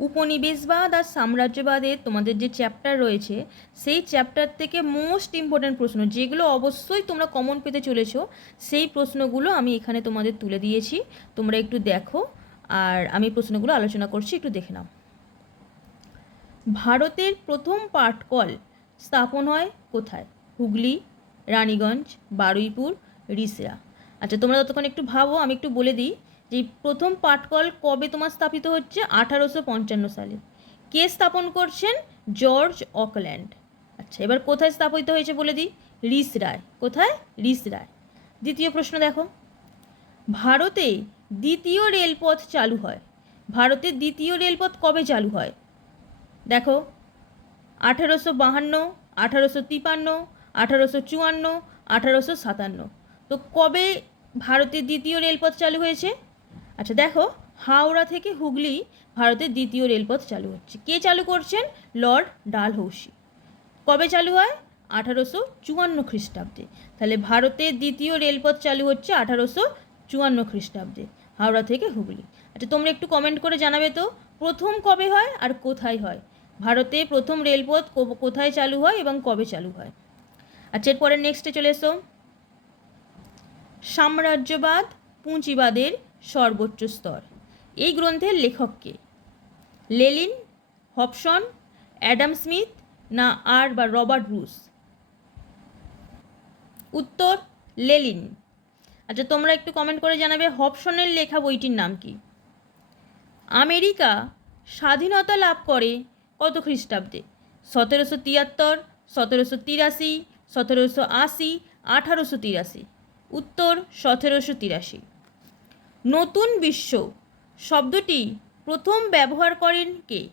উপনিবেশবাদ আর সাম্রাজ্যবাদের তোমাদের যে চ্যাপ্টার রয়েছে, সেই চ্যাপ্টার থেকে মোস্ট ইম্পর্ট্যান্ট প্রশ্ন, যেগুলো অবশ্যই তোমরা কমন পেতে চলেছো, সেই প্রশ্নগুলো আমি এখানে তোমাদের তুলে দিয়েছি। তোমরা একটু দেখো আর আমি প্রশ্নগুলো আলোচনা করছি, একটু দেখে নাও। ভারতের প্রথম পাটকল স্থাপন হয় কোথায়? হুগলি, রানীগঞ্জ, বারুইপুর, রিসরা। আচ্ছা তোমরা ততক্ষণ একটু ভাবো, আমি একটু বলে দিই। যে প্রথম পাটকল কবে তোমার স্থাপিত হচ্ছে? আঠারোশো পঞ্চান্ন সালে। কে স্থাপন করছেন? George Auckland. আচ্ছা এবার কোথায় স্থাপিত হয়েছে বলে দিই? রিস রায়। কোথায়? রিস রায়। দ্বিতীয় প্রশ্ন দেখো। ভারতে দ্বিতীয় রেলপথ চালু হয়। ভারতের দ্বিতীয় রেলপথ কবে চালু হয়? দেখো, আঠারোশো বাহান্ন, আঠারোশো তিপান্ন, আঠারোশো চুয়ান্ন, আঠারোশো সাতান্ন। তো কবে ভারতের দ্বিতীয় রেলপথ চালু হয়েছে? আচ্ছা দেখো, হাওড়া থেকে হুগলি ভারতের দ্বিতীয় রেলপথ চালু হচ্ছে। কে চালু করছেন? Lord Dalhousie. কবে চালু হয়? আঠারোশো চুয়ান্ন খ্রিস্টাব্দে। তাহলে ভারতের দ্বিতীয় রেলপথ চালু হচ্ছে আঠারোশো চুয়ান্ন খ্রিস্টাব্দে, হাওড়া থেকে হুগলি। আচ্ছা তোমরা একটু কমেন্ট করে জানাবে তো, প্রথম কবে হয় আর কোথায় হয়? ভারতে প্রথম রেলপথ কোথায় চালু হয় এবং কবে চালু হয়? আচ্ছা এরপরে নেক্সটে চলে এসো। সাম্রাজ্যবাদ পুঁজিবাদের সর্বোচ্চ স্তর। এই গ্রন্থের লেখককে লেলিন হপসন অ্যাডাম স্মিথ না আর বা রবার্ট ব্রুস উত্তর, লেলিন। আচ্ছা তোমরা একটু কমেন্ট করে জানাবে হবসনের লেখা বইটির নাম কি? আমেরিকা স্বাধীনতা লাভ করে কত খ্রিস্টাব্দে? সতেরোশো তিয়াত্তর, সতেরোশো তিরাশি, সতেরোশো আশি, আঠারোশো তিরাশি। উত্তর, সতেরোশো তিরাশি। নতুন বিশ্ব। শব্দটি প্রথম ব্যবহার করেন কে?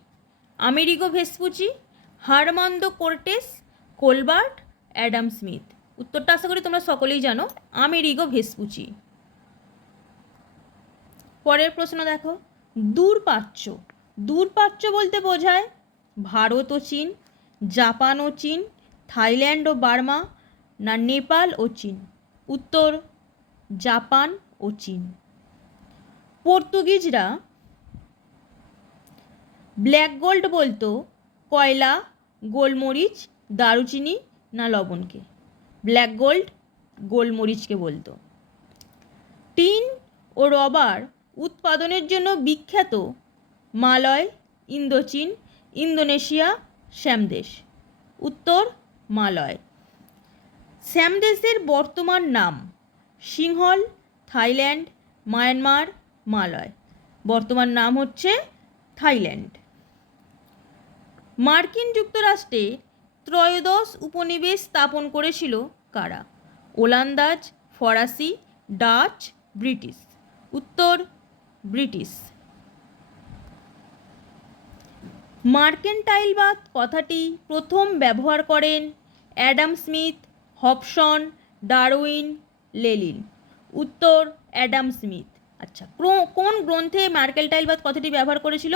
Amerigo Vespucci, Hernando Cortes, Colbert, Adam Smith. উত্তরটা আশা করি তোমরা সকলেই জানো, আমেরিগো ভেসপুচি। পরের প্রশ্ন দেখো। দূরপ্রাচ্য দূরপ্রাচ্য বলতে বোঝায় ভারত ও চীন, জাপান ও চীন, থাইল্যান্ড ও বার্মা, না নেপাল ও চীন। উত্তর, জাপান ও চীন। পর্তুগিজরা ব্ল্যাক গোল্ড বলতো, কয়লা, গোলমরিচ, দারুচিনি না লবণকে? ব্ল্যাক গোল্ড গোলমরিচকে বলতো। টিন ও রবার উৎপাদনের জন্য বিখ্যাত মালয়, ইন্দোচীন, ইন্দোনেশিয়া, শ্যামদেশ। উত্তর, মালয়। শ্যামদেশের বর্তমান নাম সিংহল, থাইল্যান্ড, মায়ানমার মালয়। বর্তমান নাম হচ্ছে থাইল্যান্ড। মার্কিন যুক্তরাষ্ট্রে ত্রয়োদশ উপনিবেশ স্থাপন করেছিল কারা? ওলান্দাজ, ফরাসি, ডাচ, ব্রিটিশ। উত্তর, ব্রিটিশ। মার্কেন্টাইলবাদ কথাটি প্রথম ব্যবহার করেন Adam Smith, Hobson, Darwin, Lenin. উত্তর, অ্যাডাম স্মিথ। আচ্ছা কোন গ্রন্থে মার্কেন্টাইলবাদ কথাটি ব্যবহার করেছিল?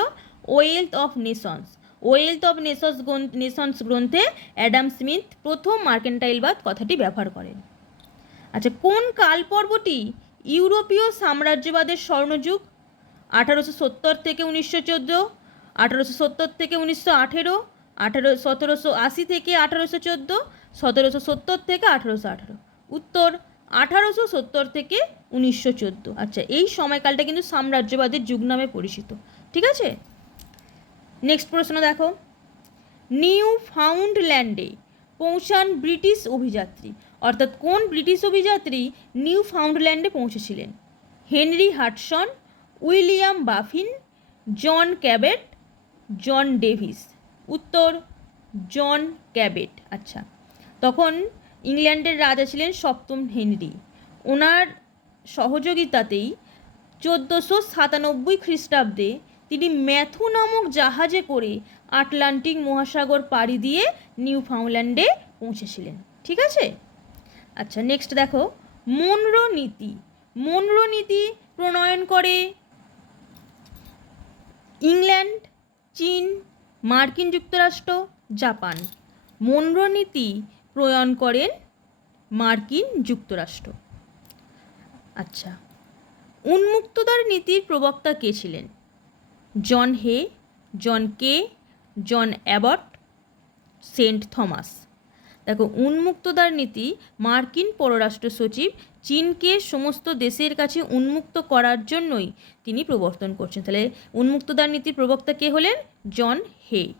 Wealth of nations. Wealth of nations nations গ্রন্থে অ্যাডাম স্মিথ প্রথম মার্কেন্টাইলবাদ কথাটি ব্যবহার করেন। আচ্ছা কোন কাল পর্বটি ইউরোপীয় সাম্রাজ্যবাদের স্বর্ণযুগ? আঠারোশো সত্তর থেকে উনিশশো চোদ্দ, আঠারোশো সত্তর থেকে উনিশশো আঠেরো আঠারো সতেরোশো আশি থেকে আঠারোশো চোদ্দ, সতেরোশো সত্তর থেকে আঠারোশো আঠারো। উত্তর, আঠারোশো সত্তর থেকে উনিশশো চোদ্দ। আচ্ছা এই সময়কালটা কিন্তু সাম্রাজ্যবাদের যুগ নামে পরিচিত। ঠিক আছে? নেক্সট প্রশ্ন দেখো। নিউ ফাউন্ডল্যান্ডে পৌঁছান ব্রিটিশ অভিযাত্রী। অর্থাৎ কোন ব্রিটিশ অভিযাত্রী নিউ ফাউন্ডল্যান্ডে পৌঁছেছিলেন? Henry Hudson, William Baffin, John Cabot, John Davis. উত্তর, জন ক্যাবেট। আচ্ছা তখন ইংল্যান্ডের রাজা ছিলেন সপ্তম হেনরি। ওনার সহযোগিতাতেই চোদ্দোশো সাতানব্বই খ্রিস্টাব্দে তিনি ম্যাথু নামক জাহাজে করে আটলান্টিক মহাসাগর পাড়ি দিয়ে নিউ ফাউন্ডল্যান্ডে পৌঁছেছিলেন। ঠিক আছে? আচ্ছা নেক্সট দেখো। মনরো নীতি। মনরো নীতি প্রণয়ন করে ইংল্যান্ড, চীন, মার্কিন যুক্তরাষ্ট্র, জাপান। মনরো নীতি প্রণয়ন করেন মার্কিন যুক্তরাষ্ট্র। আচ্ছা। উন্মুক্ততার নীতির প্রবক্তা কে ছিলেন? John Hay, John Kay, John Abbot, Saint Thomas. দেখো, উন্মুক্ততার নীতি মার্কিন পররাষ্ট্র সচিব চীনকে সমস্ত দেশের কাছে উন্মুক্ত করার জন্যই তিনি প্রবর্তন করছেন। তাহলে উন্মুক্ততার নীতির প্রবক্তা কে হলেন? জন হে।